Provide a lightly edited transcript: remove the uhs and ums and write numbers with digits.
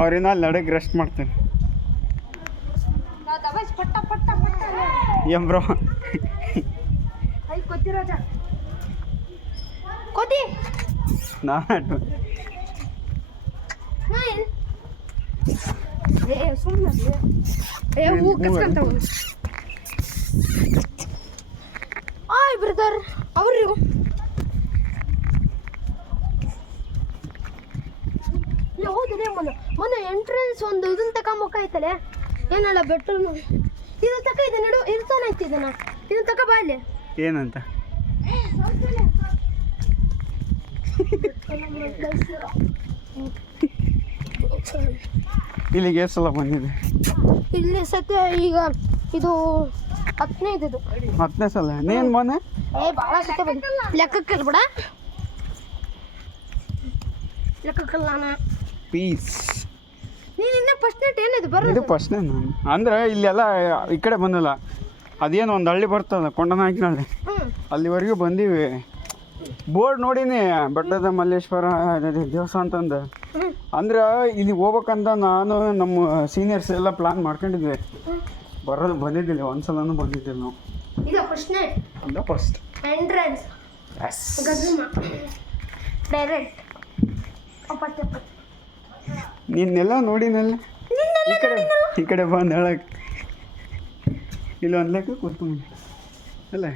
ಅವ್ರಿನ ಅಲ್ಲಿ ನಡಕ್ಕೆ ರೆಸ್ಟ್ ಮಾಡ್ತೇನೆ ಏನ್ ಬ್ರೋ ನಾನು ಬ್ರದರ್ ಅವ್ರಿಗೂ ಹೌದು ಮೊನ್ನೆ ಎಂಟ್ರೆನ್ಸ್ ಒಂದು ಇದನ್ನ ತಗೊಂಬಕಾಯ್ತಲೆ ಏನಲ್ಲ ಬೆಟ್ರು ಇದು ತಕ ಇದೆ ನಡು ಇರ್ತಾನೆ ಐತಿ ಇದನ್ನ ಇದನ್ನ ತಕ ಬಾ ಅಲ್ಲಿ ಏನಂತ ಇಲ್ಲಿಗೆ ಎಷ್ಟು ಸಲ ಬಂದಿದೆ ಇಲ್ಲಿ ಸತ್ಯ ಈಗ ಇದು 10ನೇ ಇದು 10ನೇ ಸಲ ನೀನು ಮೊನ್ನೆ ಭಾಳ ಸತ್ಯ ಬಂದ ಲೆಕ್ಕಕ್ಕಿಲ್ಲ ಬಿಡ ಲೆಕ್ಕಕ್ಕಿಲ್ಲ ನಾನು ಪೀಸ್ ನೀನು ಇನ್ನೂ ಫಸ್ಟ್ ನೈಟ್ ಏನಿದು ಬರೋದು ಇದು ಫಸ್ಟ್ನೇ ನಾನು ಅಂದ್ರೆ ಇಲ್ಲೆಲ್ಲ ಈ ಕಡೆ ಬಂದಿಲ್ಲ ಅದೇನು ಒಂದು ಹಳ್ಳಿ ಬರ್ತದ ಕೊಂಡನಾಯಕನಹಳ್ಳಿ ಅಲ್ಲಿವರೆಗೂ ಬಂದೀವಿ ಬೋರ್ಡ್ ನೋಡಿನಿ ಬೆಟ್ಟದ ಮಲ್ಲೇಶ್ವರ ದೇವಸ್ಥಾನ ಅಂತಂದು ಅಂದ್ರೆ ಇಲ್ಲಿ ಹೋಗ್ಬೇಕಂತ ನಾನು ನಮ್ಮ ಸೀನಿಯರ್ಸ್ ಎಲ್ಲ ಪ್ಲಾನ್ ಮಾಡ್ಕೊಂಡಿದ್ವಿ ಬರೋದು ಬಂದಿದ್ದಿಲ್ಲ ಒಂದ್ಸಲನೂ ಬಂದಿದ್ದಿಲ್ಲ ನಾವು ಇದು ಫಸ್ಟ್ ನೈಟ್ ಅಂತ ಫಸ್ಟ್ ಎಂಟ್ರೆನ್ಸ್ ಗದ್ರಿಮಾ ಡೈರೆಕ್ಟ್ ನಿನ್ನೆಲ್ಲ ನೋಡಿನಲ್ಲ ಈ ಕಡೆ ಬಂದು ಹೇಳಕ್ಕೆ ಇಲ್ಲಿ ಒಂದು ಲೆಕ್ಕ ಕೂತ್ಕೊಂಡು ಅಲ್ಲ